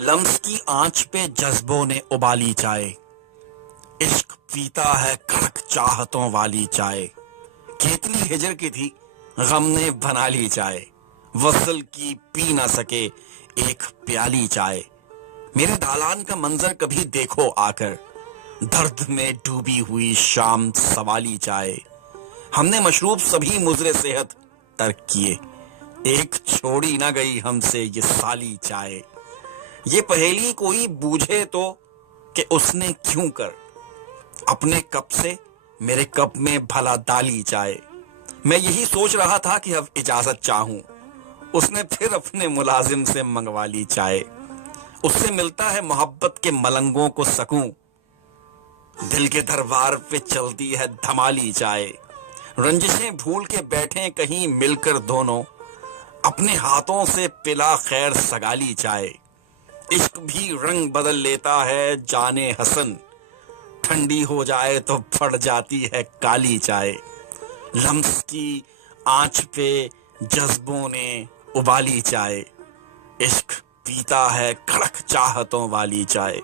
لمس کی آنچ پہ جذبوں نے ابالی چائے، عشق پیتا ہے کڑک چاہتوں والی چائے، کھیتلی ہجر کی تھی غم نے بنا لی چائے، وصل کی پی نہ سکے ایک پیالی چائے، میرے دالان کا منظر کبھی دیکھو آ کر، درد میں ڈوبی ہوئی شام سوالی چائے، ہم نے مشروب سبھی مضر صحت ترک کیے، ایک چھوڑی نہ گئی ہم سے یہ سالی چائے، یہ پہیلی کوئی بوجھے تو کہ اس نے کیوں کر اپنے کپ سے میرے کپ میں بھلا ڈالی چائے، میں یہی سوچ رہا تھا کہ اب اجازت چاہوں، اس نے پھر اپنے ملازم سے منگوا لی چائے، اس سے ملتا ہے محبت کے ملنگوں کو سکون، دل کے دربار پہ چلتی ہے دھمالی چائے، رنجشیں بھول کے بیٹھیں کہیں مل کر دونوں، اپنے ہاتھوں سے پلا خیر سگالی چائے، عشق بھی رنگ بدل لیتا ہے جانے حسن، ٹھنڈی ہو جائے تو پڑ جاتی ہے کالی چائے، لمس کی آنچ پہ جذبوں نے ابالی چائے، عشق پیتا ہے کڑک چاہتوں والی چائے۔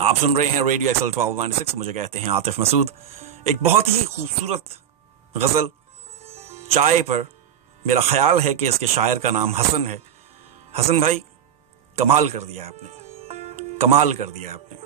آپ سن رہے ہیں ریڈیو ایکسل 1296، مجھے کہتے ہیں عاطف مسعود۔ ایک بہت ہی خوبصورت غزل چائے پر، میرا خیال ہے کہ اس کے شاعر کا نام حسن ہے۔ حسن بھائی، کمال کر دیا آپ نے، کمال کر دیا آپ نے۔